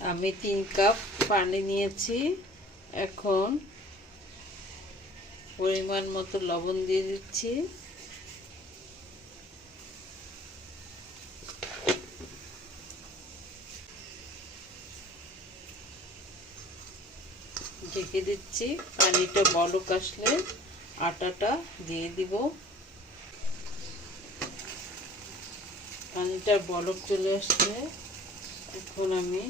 আমি 3 কাপ পানি নিয়েছি। এখন পরিমাণ মতো লবণ দিয়ে দিচ্ছি। ঢেকে দিচ্ছি। পানিটা বলক আসলে আটাটা দিয়ে দিব। পানিটা বলক চলে আসছে, এখন আমি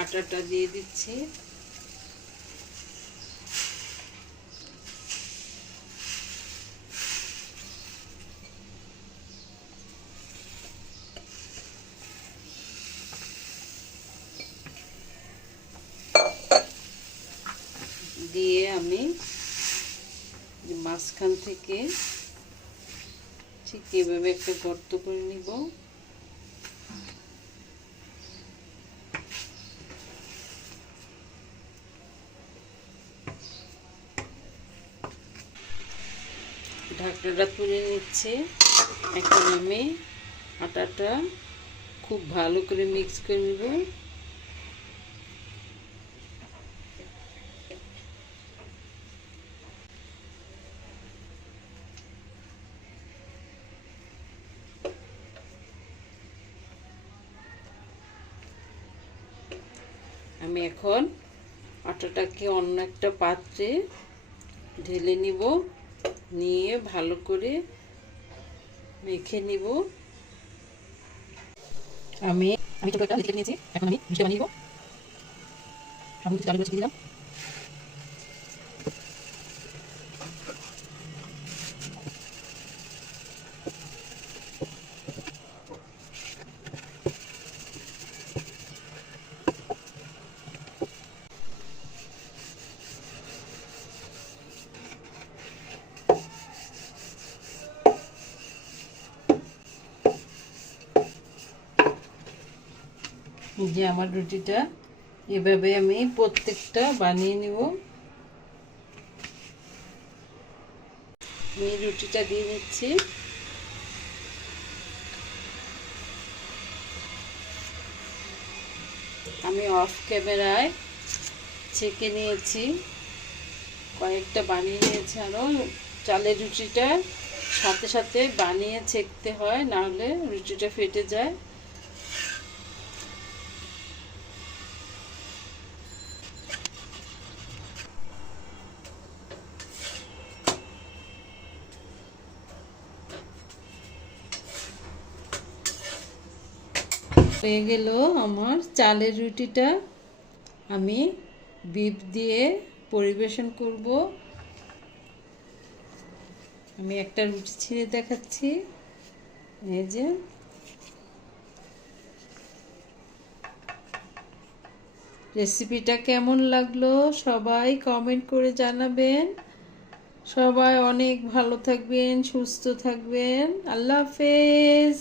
আটাটা দিয়ে দিচ্ছি। দিয়ে আমি মাঝখান থেকে ঠিক এভাবে একটা গর্ত করে নিব। ঢাকনাটা তুলে নিচ্ছে। এখন আমি আটাটা খুব ভালো করে মিক্স করে নেব। আমি এখন আটাটাকে অন্য একটা পাত্রে ঢেলে নিব, নিয়ে ভালো করে মেখে নিব। আমি ছোট একটা লিচি নিয়েছি। এখন আমি মিষ্টি বানিয়ে নিব। সব কিছু চালু করে দিলাম। যে আমার রুটিটা এভাবে আমি প্রত্যেকটা বানিয়ে নিব। আমি রুটিটা দিয়ে নিচ্ছি। আমি অফ ক্যামেরায় ছেঁকে নিয়েছি, কয়েকটা বানিয়ে নিয়েছি। আরও চালের রুটিটা সাথে সাথে বানিয়ে ছেঁকতে হয়, নাহলে রুটিটা ফেটে যায়। হয়ে গেল আমার চালের রুটিটা। আমি বিফ দিয়ে পরিবেশন করব। আমি একটা রুটি ছিঁড়ে দেখাচ্ছি। এই যে রেসিপিটা কেমন লাগলো সবাই কমেন্ট করে জানাবেন। সবাই অনেক ভালো থাকবেন, সুস্থ থাকবেন। আল্লাহ হাফেজ।